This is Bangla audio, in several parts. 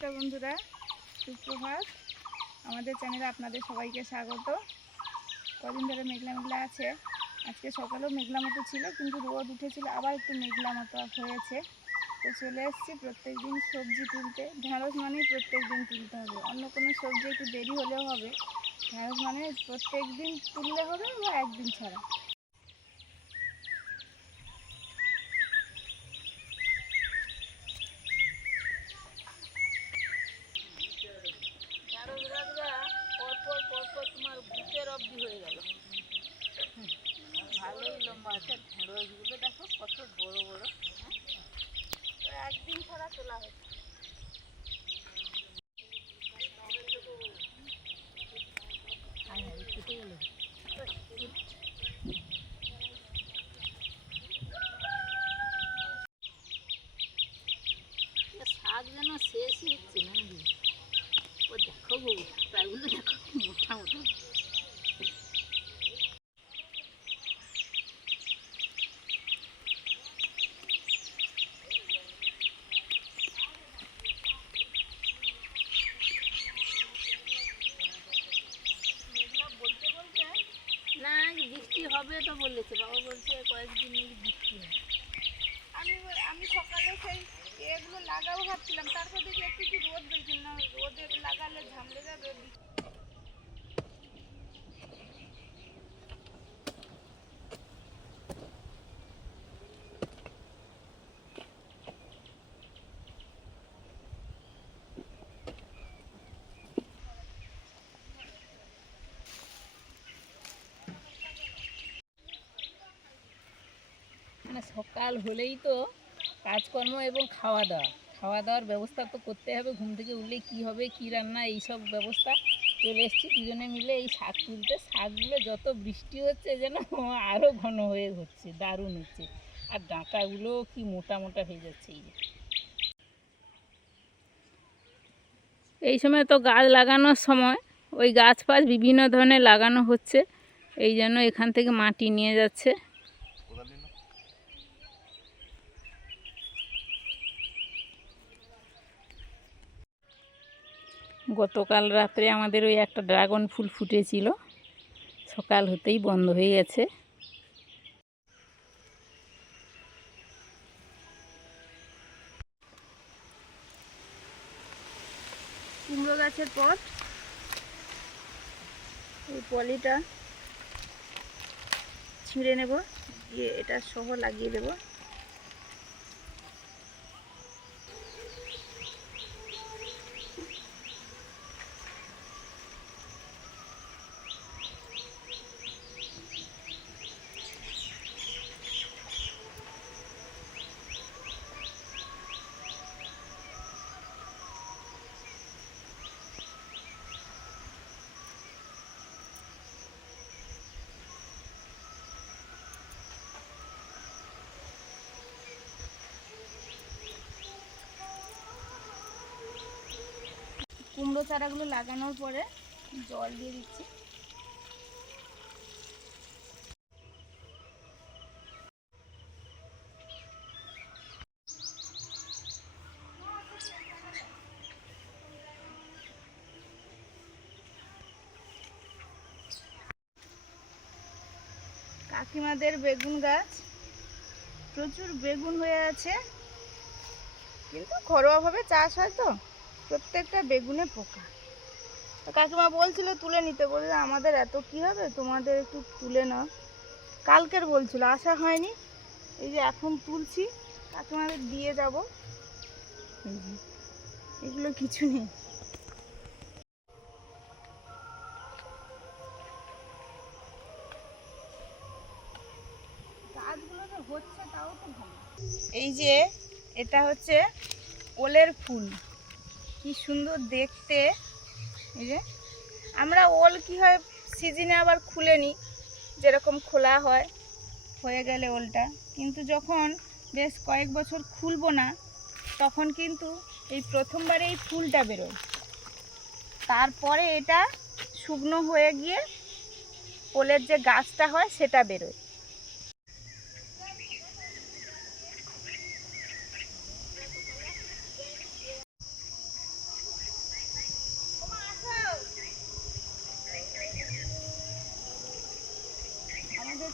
নমস্কার বন্ধুরা, সুপ্রভাত। আমাদের চ্যানেলে আপনাদের সবাইকে স্বাগত। কদিন ধরে মেঘলা মেঘলা আছে। আজকে সকালেও মেঘলা মতো ছিল, কিন্তু রোদ উঠেছিল, আবার একটু মেঘলা মতো হয়েছে। তো চলে এসেছি প্রত্যেক দিন সবজি তুলতে। ঢ্যাঁড়স মানেই প্রত্যেক দিন তুলতে হবে। অন্য কোনো সবজি একটু দেরি হলেও হবে। ঢ্যাঁড়স মানে প্রত্যেক দিন তুললে হবে বা একদিন ছাড়া ঢ্যাঁড়স গাছরা পরপর পরপর তোমার বুকের অবধি হয়ে গেল ভালোই লম্বা আছে আর ঢেঁড়সগুলো দেখো কত বড় বড় হ্যাঁ? তো একদিন ছাড়া তোলা হচ্ছে হায় হায়, কেটে গেল। এ শাক যেন শেষই হচ্ছে না নাকি ও দেখো গো প্রায়গুলো দেখো কি মোটা মোটা না বৃষ্টি হবে তো বলেছে, বাবা বলছে কয়েকদিন নাকি বৃষ্টি হয়। আমি আমি সকালে সেই এগুলো লাগাবো ভাবছিলাম, তারপর দেখি একটু কি রোদ বেরিয়েছিল না, রোদে লাগালে ঝামলে যাবে মানে সকাল হলেই তো কাজকর্ম এবং খাওয়া দাওয়া। খাওয়া দাওয়ার ব্যবস্থা তো করতে হবে, ঘুম থেকে উঠলে কি হবে, কি রান্না এই সব ব্যবস্থা চলে এসেছি দুজনে মিলে। এই শাক তুলতে, শাকগুলো যত বৃষ্টি হচ্ছে যেন আরও ঘন হয়ে হচ্ছে দারুণ হচ্ছে। আর ডাঁটাগুলো কি মোটা মোটা হয়ে যাচ্ছে এই এই সময় তো গাছ লাগানোর সময়, ওই গাছ ফাছ বিভিন্ন ধরনের লাগানো হচ্ছে। এই জন্য এখান থেকে মাটি নিয়ে যাচ্ছে। গতকাল রাত্রে আমাদের ওই একটা ড্রাগন ফুল ফুটেছিল। সকাল হতেই বন্ধ হয়ে গেছে। কুমড়ো গাছের পর এই পলিটা ছিঁড়ে নেব, দিয়ে এটা সহ লাগিয়ে দেব। কুমড়ো চারাগুলো লাগানোর পরে জল দিয়ে দিচ্ছি। কাকিমাদের বেগুন গাছ। প্রচুর বেগুন হয়ে আছে। কিন্তু ঘরোয়াভাবে চাষ হয় তো। প্রত্যেকটা বেগুনে পোকা। তো কাকিমা বলছিল, তুলে নিতে। বললে আমাদের এত কি হবে? তোমাদের একটু তুলে নাও। কালকের বলছিল আসা হয়নি। এই যে এখন তুলছি কাকিমাদের দিয়ে যাব। এগুলো কিছু নেই। এই যে, এটা হচ্ছে ওলের ফুল। কি সুন্দর দেখতে। এই যে, আমরা ওল কি হয় সিজনে আবার খুলে নিই যেরকম খোলা হয়, হয়ে গেলে ওলটা। কিন্তু যখন বেশ কয়েক বছর খুলবো না, তখন কিন্তু এই প্রথমবারে এই ফুলটা বেরোয়। তারপরে এটা শুকনো হয়ে গিয়ে ওলের যে গাছটা হয়, সেটা বেরোয়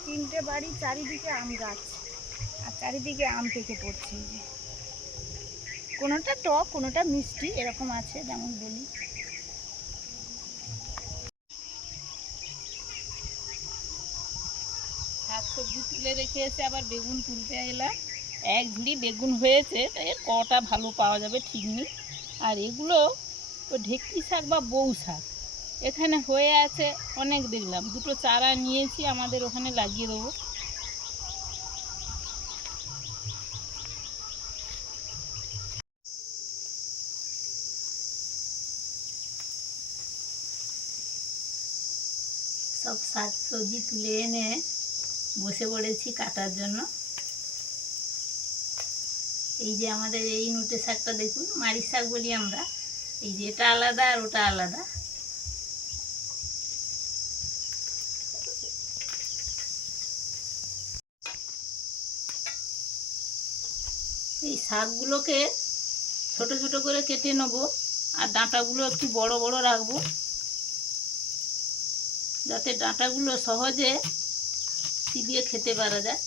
তিনটে বাড়ি চারিদিকে আম গাছ। আর চারিদিকে আম পেকে পড়ছে কোনোটা টক, কোনোটা মিষ্টি, এরকম আছে, যেমন বলি। সবজি তুলে রেখে এসে আবার বেগুন তুলতে এলাম। এক ঝুড়ি বেগুন হয়েছে এর কটা ভালো পাওয়া যাবে ঠিক নেই। আর এগুলো তো ঢেকি শাক বা বউ শাক। এখানে হয়ে আছে অনেক দেখলাম। দুটো চারা নিয়েছি, আমাদের ওখানে লাগিয়ে দেবো সব শাক সবজি তুলে এনে বসে পড়েছি কাটার জন্য। এই যে আমাদের এই নোটে শাকটা দেখুন মারি শাক বলি আমরা। এই যে এটা আলাদা আর ওটা আলাদা। এই শাকগুলোকে ছোট ছোট করে কেটে নেব, আর ডাঁটাগুলো একটু বড় বড় রাখব। যাতে ডাঁটাগুলো সহজে চিবিয়ে খেতে পারা যায়।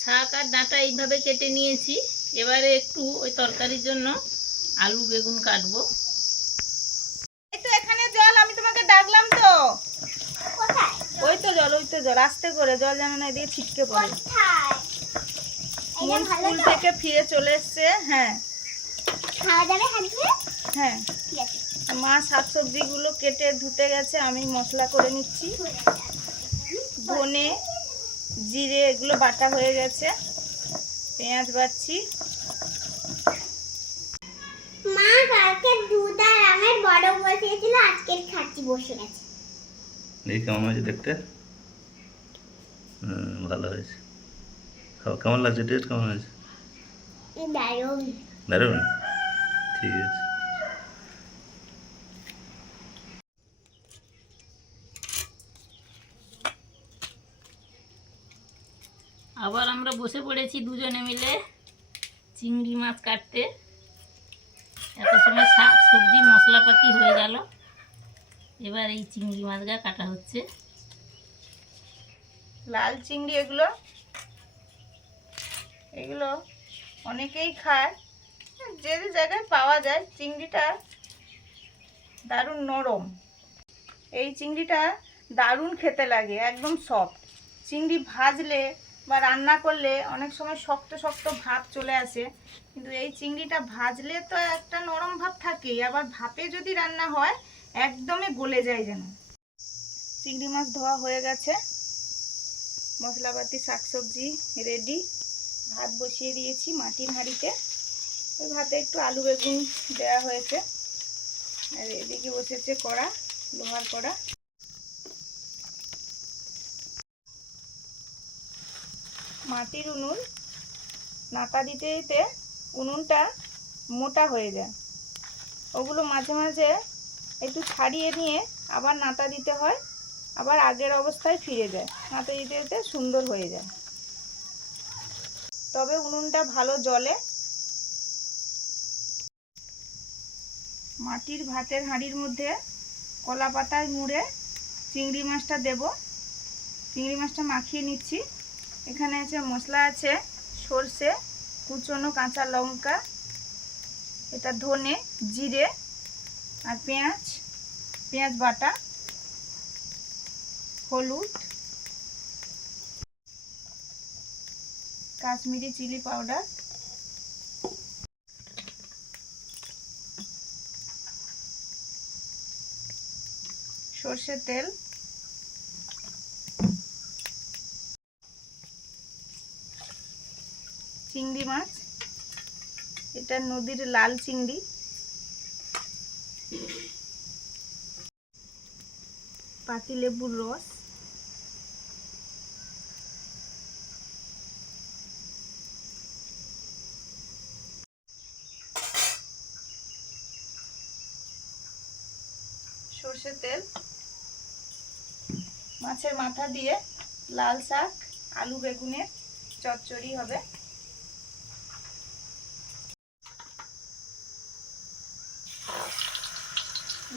শাক আর ডাঁটা এইভাবে কেটে নিয়েছি। এবারে একটু ওই তরকারির জন্য আলু বেগুন কাটবো এই তো এখানে জল আমি তোমাকে ডাকলাম তো ওই তো জল আস্তে করে জল যেন না দিয়ে ছিটকে পড়ে। মন স্কুল থেকে ফিরে চলে এসছে হ্যাঁ। খাওয়া যাবে হাঁটবে হ্যাঁ। ঠিক আছে। মা শাকসবজিগুলো কেটে ধুতে গেছে আমি মশলা করে নিচ্ছি। ধনে জিরে এগুলো বাটা হয়ে গেছে। পেঁয়াজ বাটছি। মা কালকে দুধ আর আমের বড় বসিয়েছিল আজকে খাচ্ছি বসে গেছে। দেখি কেমন হয়েছে দেখতে? ভালো হয়েছে। খাও কেমন লাগছে? টেস্ট কেমন হয়েছে? দারুণ। দারুণ? ঠিক আছে। আবার আমরা বসে পড়েছি দুজনে মিলে চিংড়ি মাছ কাটতে। এত সময় শাক সবজি মশলাপাতি হয়ে গেল। এবার এই চিংড়ি মাছটা কাটা হচ্ছে। লাল চিংড়ি এগুলো। এগুলো অনেকেই খায়। যে যে জায়গায় পাওয়া যায়, চিংড়িটা দারুণ নরম। এই চিংড়িটা দারুণ খেতে লাগে, একদম সফট চিংড়ি ভাজলে বা রান্না করলে অনেক সময় শক্ত শক্ত ভাব চলে আসে। কিন্তু এই চিংড়িটা ভাজলে তো একটা নরম ভাব থাকেই, আবার ভাপে যদি রান্না হয়, একদমই গলে যায় যেন। চিংড়ি মাছ ধোয়া হয়ে গেছে। মশলাপাতি, শাকসবজি রেডি ভাত বসিয়ে দিয়েছি মাটির হাঁড়িতে। ওই ভাতে একটু আলু বেগুন দেওয়া হয়েছে। আর এদিকে বসেছে কড়া, লোহার কড়া। মাটির উনুন, নাতা দিতে দিতে উনুনটা মোটা হয়ে যায়। ওগুলো মাঝে মাঝে একটু ছাড়িয়ে নিয়ে আবার নাতা দিতে হয়। আবার আগের অবস্থায় ফিরে যায়। নাতা দিতে দিতে সুন্দর হয়ে যায়। তবে উনুনটা ভালো জলে মাটির ভাতের হাঁড়ির মধ্যে কলা পাতায় মুড়ে চিংড়ি মাছটা দেব। চিংড়ি মাছটা মাখিয়ে নিচ্ছি। এখানে আছে মশলা আছে, সর্ষে, কুচনো কাঁচা লঙ্কা, এটা ধনে, জিরে আর পেঁয়াজ পেঁয়াজ বাটা। হলুদ কাশ্মীরি চিলি পাউডার সর্ষের তেল চিংড়ি মাছ এটা নদীর লাল চিংড়ি পাতিলেবুর রস সর্ষের তেল, মাছের মাথা দিয়ে লাল শাক, আলু বেগুনের চচ্চড়ি হবে।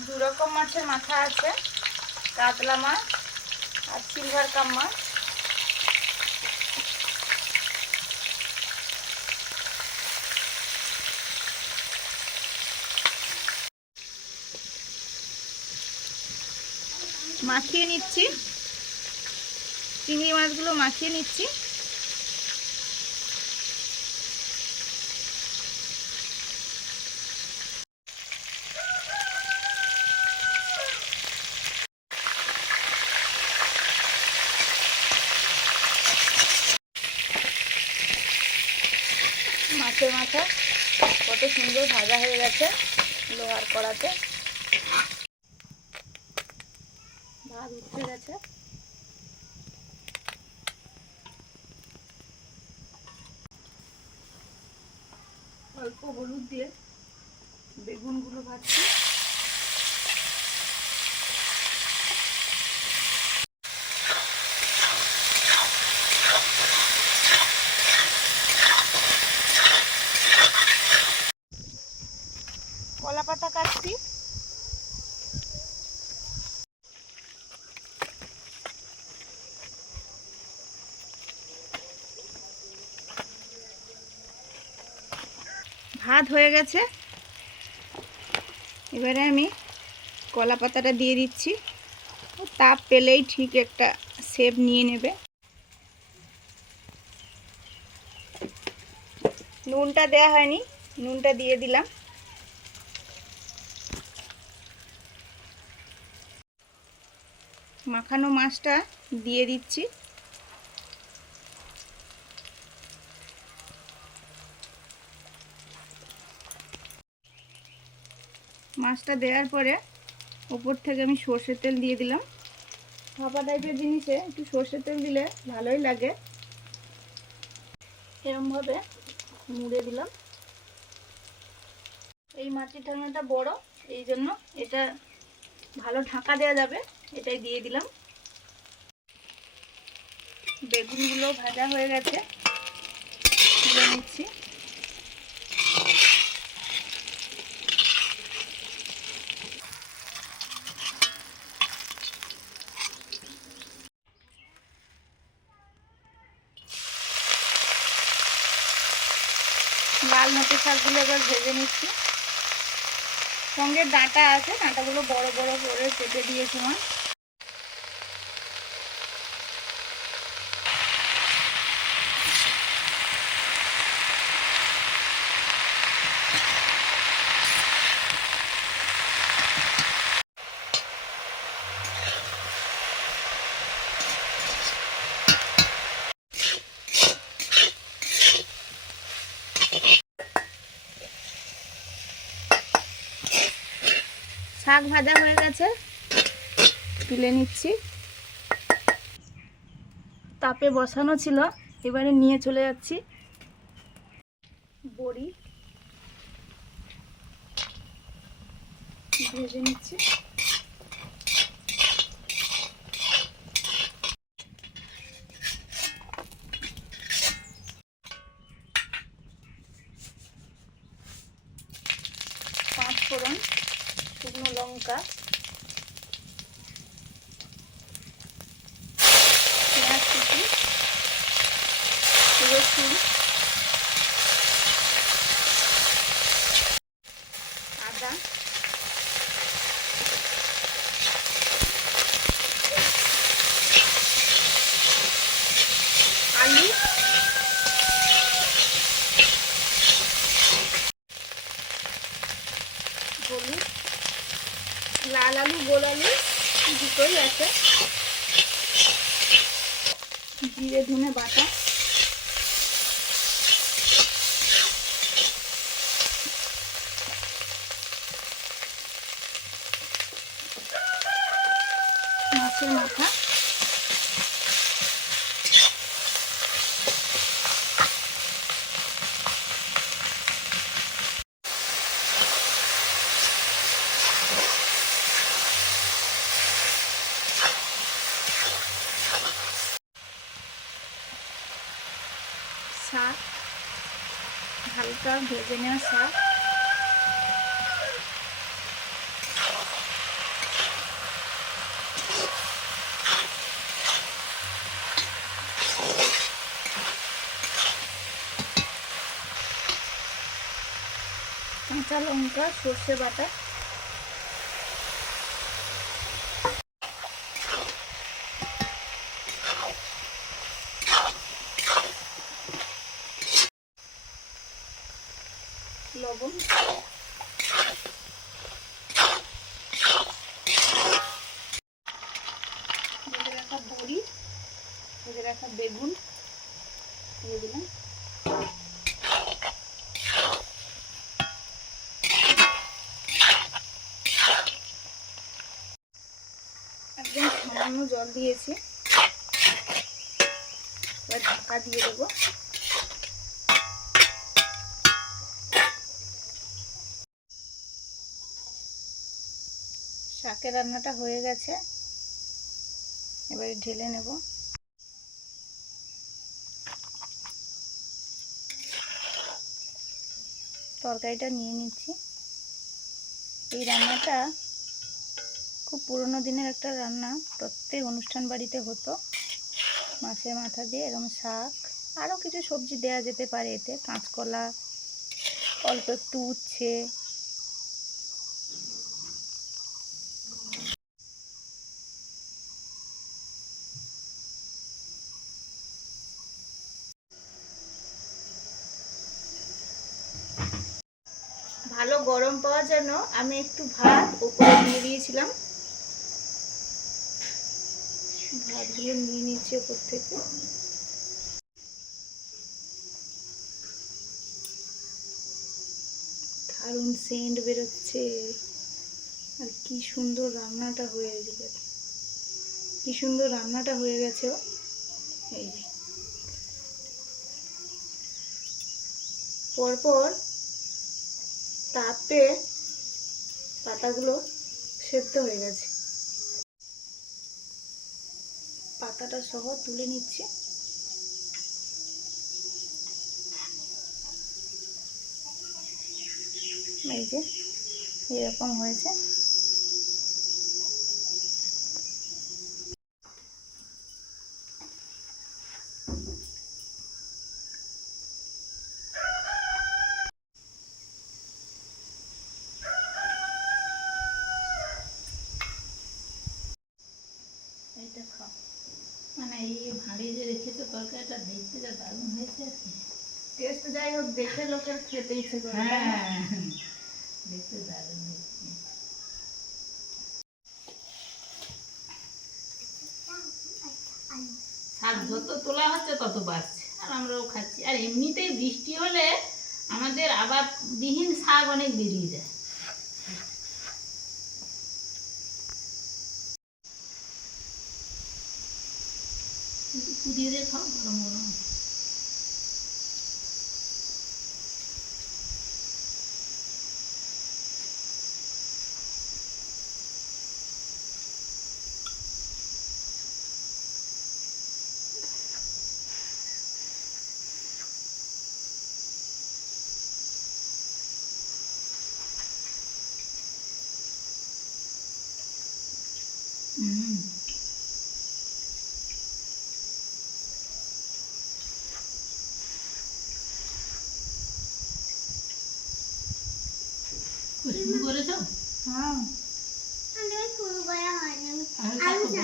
দু রকম মাছের মাথা আছে, কাতলা মাছ আর সিলভার কাম মাছ। মাখিয়ে নিচ্ছি। চিংড়ি মাছগুলো মাখিয়ে নিচ্ছি। মাছের মাথা কত সুন্দর ভাজা হয়ে গেছে লোহার কড়াতে। ভাত উঠে গেছে। অল্প হলুদ দিয়ে বেগুনগুলো ভাজছি কলা পাতা কাটছি ভাত হয়ে গেছে। এবারে আমি কলা পাতাটা দিয়ে দিচ্ছি। তাপ পেলেই ঠিক একটা শেপ নিয়ে নেবে। নুনটা দেয়া হয়নি, নুনটা দিয়ে দিলাম। মাখানো মাছটা দিয়ে দিচ্ছি। মাছটা দেওয়ার পরে ওপর থেকে আমি সর্ষের তেল দিয়ে দিলাম। ভাপা টাইপের জিনিসে একটু সর্ষের তেল দিলে ভালোই লাগে। এরমভাবে মুড়ে দিলাম। এই মাটির ঠান্ডাটা বড়, এই জন্য এটা ভালো ঢাকা দেওয়া যাবে, এটাই দিয়ে দিলাম। বেগুনগুলো ভাজা হয়ে গেছে নিচ্ছি। লাল শাকগুলো এবার ভেজে নিচ্ছি। সঙ্গে ডাঁটা আছে ডাঁটাগুলো বড় বড় করে কেটে দিয়েছি শাক ভাজা হয়ে গেছে। তুলে নিচ্ছি। তাপে বসানো ছিল, এবারে নিয়ে চলে যাচ্ছি। বড়ি ভেজে নিচ্ছি পাঁচ ফোড়ন শুকনো লঙ্কা পেঁয়াজ কুচি রসুন আদা আলু হলুদ লাল আলু গোল আলু দুটোই আছে জিরে ধনে বাটা মাছের মাথা শাক হালকা ভেজে নেওয়া শাক কাঁচা লঙ্কা সর্ষে বাটা লবণ ভেজে রাখা বড়ি ভেজে রাখা বেগুন দিয়ে দিলাম একদম সামান্য জল দিয়েছি এবার ঢাকা দিয়ে দেবো। শাকের রান্নাটা হয়ে গেছে। এবারে ঢেলে নেব। তরকারিটা নিয়ে নিচ্ছি। এই রান্নাটা খুব পুরনো দিনের একটা রান্না। প্রত্যেক অনুষ্ঠান বাড়িতে হতো। মাছের মাথা দিয়ে এরকম শাক আরও কিছু সবজি দেওয়া যেতে পারে এতে, কাঁচকলা, অল্প একটু উচ্ছে। ভালো গরম পাওয়ার জন্য আমি একটু ভাত, ওপরে দিয়ে দিয়েছিলাম। ভাতগুলো নিয়ে নিচ্ছি ওপর থেকে। দারুণ সেন্ট বেরোচ্ছে। আর কি সুন্দর রান্নাটা হয়ে গেছে। কি সুন্দর রান্নাটা হয়ে গেছে। এই যে। পরপর তাপে পাতাগুলো সেদ্ধ হয়ে গেছে। পাতাটা সহ তুলে নিচ্ছি। এই যে এরকম হয়েছে এইটা খাও মানে এই ভাঁড়ি যে রেখেছো তরকারিটা দেখতে যা দারুণ হয়েছে টেস্ট যাই হোক দেখে লোকের খেতে ইচ্ছে করে হ্যাঁ দেখতে দারুণ হয়েছে শাক যত তোলা হচ্ছে তত বাড়ছে আর আমরাও খাচ্ছি। আর এমনিতেই বৃষ্টি হলে আমাদের আবাদবিহীন শাক অনেক বেরিয়ে যায়। দিয়ে খাও গরম গরম হুম শুরু করেছ? হ্যাঁ।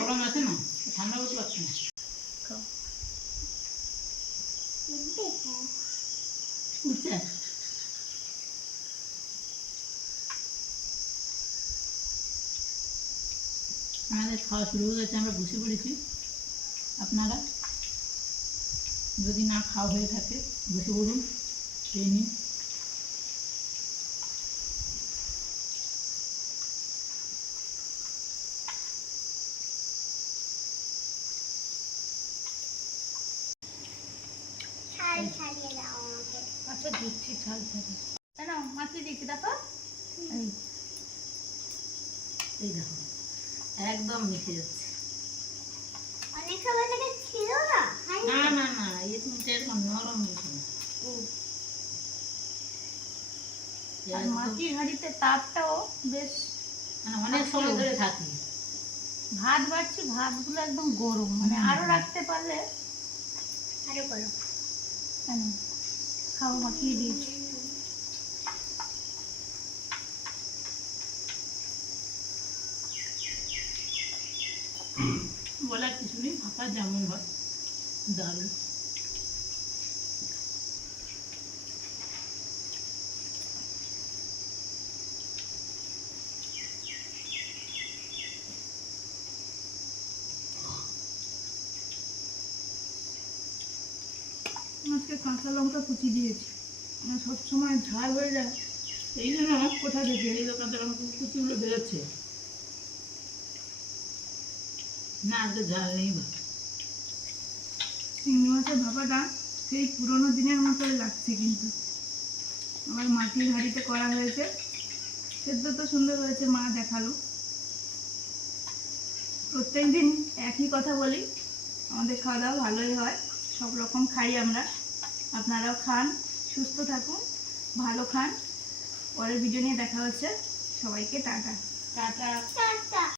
গরম আছে না? ঠান্ডা করতে পারছি না। উঠছে। আমাদের খাওয়া শুরু হয়ে গেছে আমরা বসে পড়েছি। আপনারা যদি না খাওয়া হয়ে থাকে বসে পড়ুন খেয়ে একদম মিশে যাচ্ছে। অনেক সময় হাঁড়িতে তাপটাও বেশ মানে অনেক সময় ধরে ভাতগুলো একদম গরম। মানে আরও রাখতে পারলে আরও হ্যাঁ, খাওয়া মাখিয়ে দিয়েছি। ভাপা যেমন হয়, দারুণ। আজকে কাঁচা লঙ্কা কুচি দিয়েছি। না সবসময় ঝাল হয়ে যায় এই জন্য কোথা থেকে এই দোকান থেকে কুচিগুলো বেরোচ্ছে? না, আজকে ঝাল নেই বা চিংড়ি মাছের ভাপাটা সেই পুরোনো দিনের মতোই লাগছে কিন্তু। আমার মাটির হাঁড়িতে করা হয়েছে। সেদ্ধ তো সুন্দর হয়েছে মা দেখাল। প্রত্যেক দিন একই কথা বলি আমাদের খাওয়া দাওয়া ভালোই হয় সব রকম খাই আমরা। আপনারাও খান সুস্থ থাকুন ভালো খান। পরের ভিডিও নিয়ে দেখা হচ্ছে। সবাইকে টাটা। টাটা। টাটা।